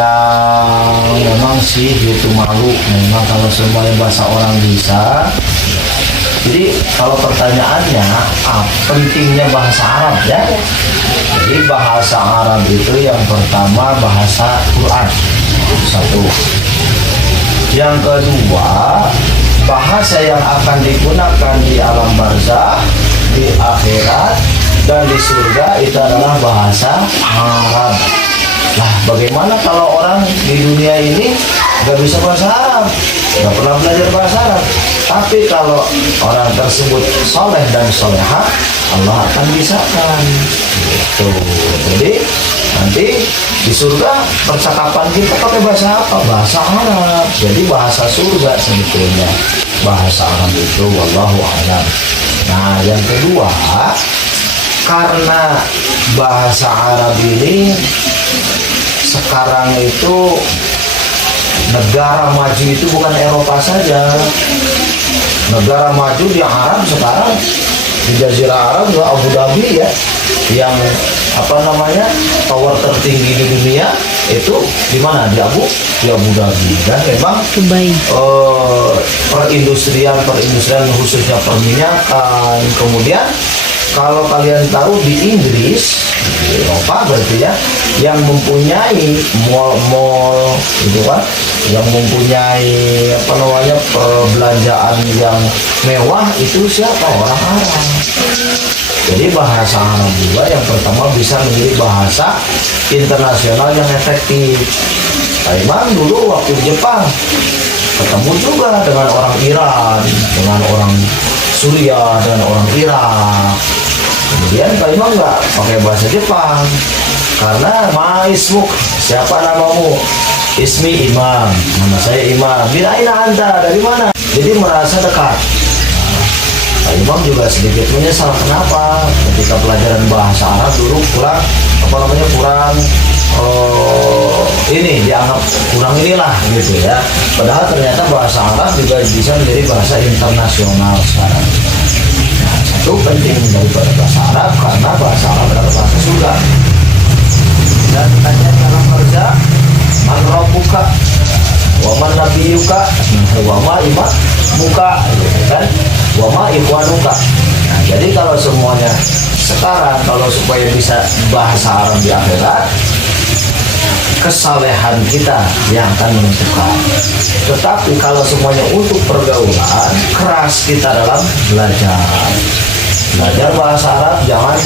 yang memang sih itu malu memang kalau semuanya bahasa orang bisa. Jadi kalau pertanyaannya pentingnya bahasa Arab ya. Jadi bahasa Arab itu yang pertama bahasa Quran, satu. Yang kedua, bahasa yang akan digunakan di alam barzakh, di akhirat, dan di surga itu adalah bahasa Arab. Nah, bagaimana kalau orang di dunia ini nggak bisa bahasa Arab, nggak pernah belajar bahasa Arab, tapi kalau orang tersebut soleh dan soleha, Allah akan bisakan. Gitu. Jadi nanti di surga percakapan kita pakai bahasa apa? Bahasa Arab. Jadi bahasa surga sebetulnya bahasa Arab itu, wallahu a'lam. Nah, yang kedua, karena bahasa Arab ini sekarang itu negara maju itu bukan Eropa saja. Negara maju di Arab sekarang di Jazirah Arab juga Abu Dhabi ya, yang tower tertinggi di dunia itu di mana? Di Abu Dhabi. Dan memang Dubai. Perindustrian khususnya perminyakan. Kemudian kalau kalian tahu di Inggris, di Eropa berarti ya, yang mempunyai mall-mall itu kan, yang mempunyai perbelanjaan yang mewah itu siapa? Orang Arab. Jadi bahasa Arab juga yang pertama bisa menjadi bahasa internasional yang efektif. Pak Imam dulu waktu di Jepang ketemu juga dengan orang Iran, dengan orang Suriah, dengan orang Irak. Kemudian Pak Imam nggak pakai bahasa Jepang karena maismuk, siapa namamu? Ismi Imam, nama saya Imam. Binaina anta, dari mana? Jadi merasa dekat. Pak Imam juga sedikit menyesal, kenapa ketika pelajaran bahasa Arab dulu kurang ini dianggap kurang inilah gitu ya. Padahal ternyata bahasa Arab juga bisa menjadi bahasa internasional sekarang. Nah, satu penting daripada bahasa Arab karena bahasa Arab adalah bahasa surga. Dan tanya dalam kerja, man rabbuka, wa man nabiyuka, wa ma imamuka, gitu kan? Wa ma ikhwanuka. Nah, jadi kalau semuanya sekarang kalau supaya bisa bahasa Arab di akhirat, kesalehan kita yang akan menentukan. Tetapi kalau semuanya untuk pergaulan, keras kita dalam belajar bahasa Arab, jangan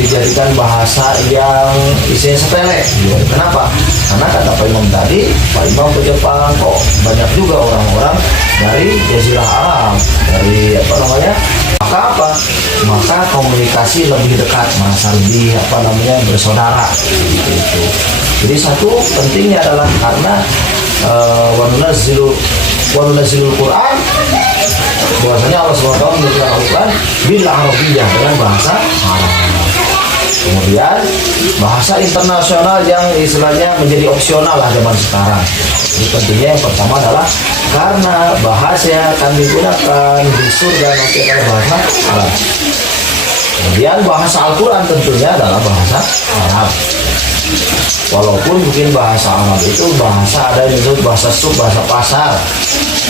dijadikan bahasa yang isinya sepele. Kenapa? Karena kata Pak Imam tadi, Pak Imam ke Jepang kok banyak juga orang-orang dari Jazirah Arab, dari maka komunikasi lebih dekat, merasa lebih bersaudara gitu. Jadi satu pentingnya adalah karena wanunazzilul Quran, bahwasanya Allah SWT menurunkan Al-Quran bil Arabiyyah, dengan bahasa Arab. Kemudian bahasa internasional yang istilahnya menjadi opsional lah zaman sekarang. Jadi pentingnya yang pertama adalah karena bahasa yang akan digunakan di surga nanti adalah bahasa Arab. Kemudian bahasa Al-Quran tentunya adalah bahasa Arab. Walaupun mungkin bahasa Arab itu bahasa ada yang disebut bahasa sub, bahasa pasar.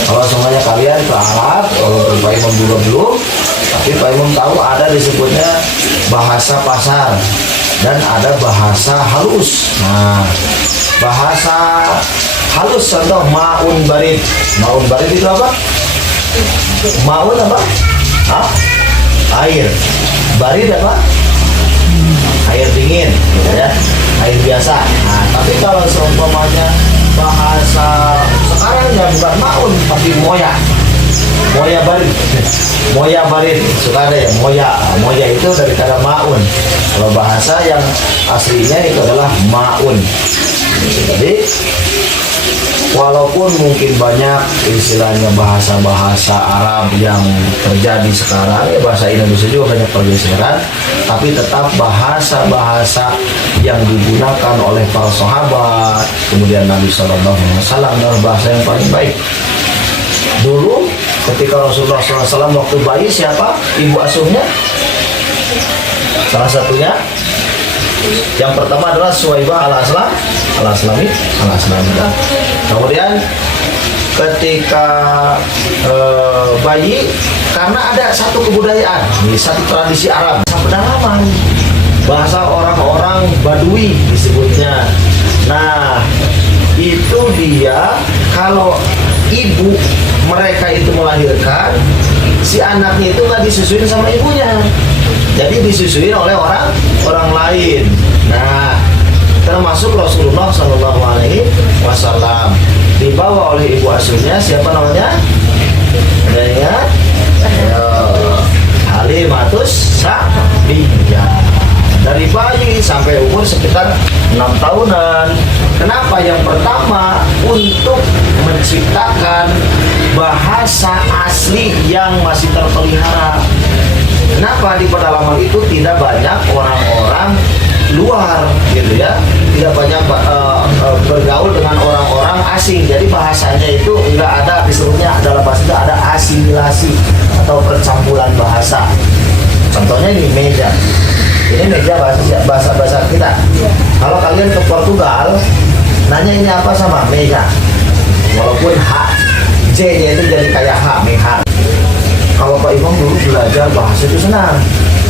Kalau semuanya kalian ke Arab, walaupun Pak Imam juga belum, tapi Pak Imam tahu ada disebutnya bahasa pasar dan ada bahasa halus. Nah, bahasa halus contoh maun barid. Maun barid itu apa? Maun apa? Air. Barid apa? Air dingin, gitu ya, air biasa. Nah, tapi kalau seumpamanya bahasa sekarang ya bukan maun tapi moya barid, suka ada ya moya itu dari kata maun. Kalau bahasa yang aslinya itu adalah maun. Jadi walaupun mungkin banyak istilahnya bahasa-bahasa Arab yang terjadi sekarang, ya bahasa Indonesia juga banyak pergeseran, tapi tetap bahasa-bahasa yang digunakan oleh para sahabat, kemudian Nabi SAW adalah bahasa yang paling baik. Dulu ketika Rasulullah SAW waktu bayi, siapa ibu asuhnya? Salah satunya Yang pertama adalah Suwaibah al-Aslami. Kemudian ketika bayi, karena ada satu kebudayaan, satu tradisi Arab, pedalaman, bahasa orang-orang Badui disebutnya. Nah, itu dia kalau ibu mereka itu melahirkan, si anaknya itu nggak disusuin sama ibunya, jadi disusuin oleh orang lain. Nah, termasuk Rasulullah Shallallahu Alaihi Wasallam dibawa oleh ibu asuhnya, siapa namanya? Adanya Halimatus Sa'diyah. Dari bayi sampai umur sekitar 6 tahunan. Kenapa? Yang pertama, untuk menciptakan bahasa asli yang masih terpelihara. Kenapa? Di pedalaman itu tidak banyak orang-orang luar, gitu ya, tidak banyak bergaul dengan orang-orang asing. Jadi bahasanya itu enggak ada, disebutnya adalah bahasa, ada asimilasi atau percampuran bahasa. Contohnya ini meja. Ini meja bahasa kita. Kalau kalian ke Portugal, nanya ini apa sama meja. Walaupun H, J-nya itu jadi kayak H, meja. Kalau Pak Imam dulu belajar bahasa itu senang,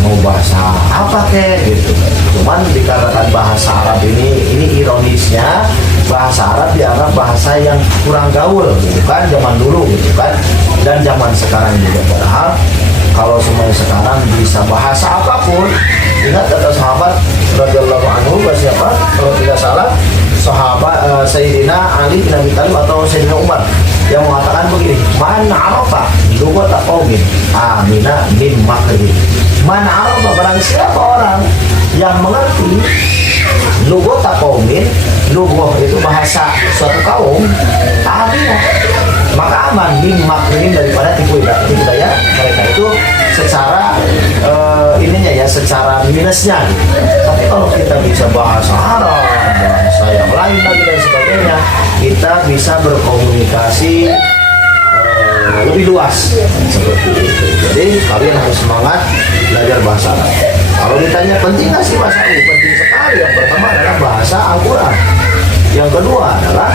mau bahasa apa kek gitu. Cuman dikatakan bahasa Arab ini ironisnya, bahasa Arab dianggap bahasa yang kurang gaul, gitu kan, zaman dulu gitu kan, dan zaman sekarang juga. Padahal kalau semuanya sekarang bisa bahasa apapun. Ingat kata sahabat radhiyallahu anhu, siapa? Kalau tidak salah, sahabat Sayyidina Ali bin Abi Thalib atau Sayyidina Umar yang mengatakan begini, man arafa lughata qaumin amina min makrihim. Man arafa, barang siapa orang yang mengerti lughata qaumin, lughah itu bahasa suatu kaum, amina, maka aman min makrihim, daripada tipu daya mereka. Itu secara ininya ya, secara minusnya gitu. Tapi kalau kita bisa bahasa Arab, bahasa yang lain lagi dan sebagainya, kita bisa berkomunikasi lebih luas seperti itu. Jadi kalian harus semangat belajar bahasa Arab. Kalau ditanya penting nggak sih bahasa Arab? Penting sekali. Yang pertama adalah bahasa Al-Quran. Yang kedua adalah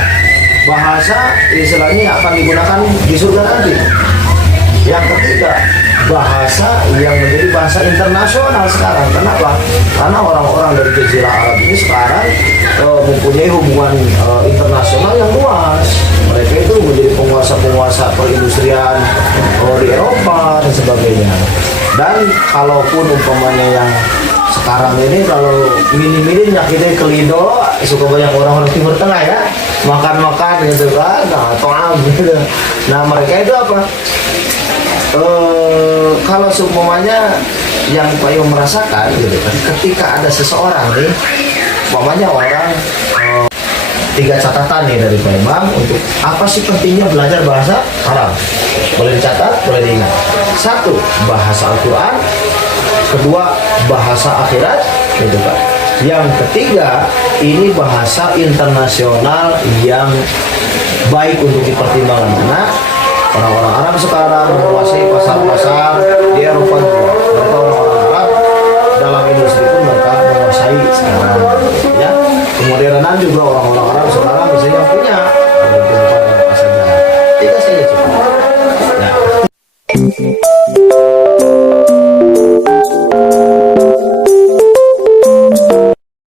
bahasa istilahnya yang akan digunakan di surga nanti. Yang ketiga, bahasa yang menjadi bahasa internasional sekarang. Kenapa? Karena orang-orang dari Jazirah Arab ini sekarang mempunyai hubungan internasional yang luas. Mereka itu menjadi penguasa-penguasa perindustrian di Eropa dan sebagainya. Dan kalaupun umpamanya yang sekarang ini, kalau mini-mini nyakitnya ke lido, suka banyak orang-orang Timur Tengah ya, makan-makan gitu kan, nah, gitu. Nah, mereka itu apa? Kalau seumpamanya yang Pak Imam merasakan gitu kan, ketika ada seseorang nih, umpamanya orang, 3 catatan nih dari Pak Imam untuk apa sih pentingnya belajar bahasa Arab. Boleh dicatat, boleh diingat. 1, bahasa Al-Quran. 2, bahasa akhirat, gitu kan. Yang ketiga, ini bahasa internasional yang baik untuk dipertimbangkan. Karena orang-orang Arab sekarang menguasai pasar-pasar di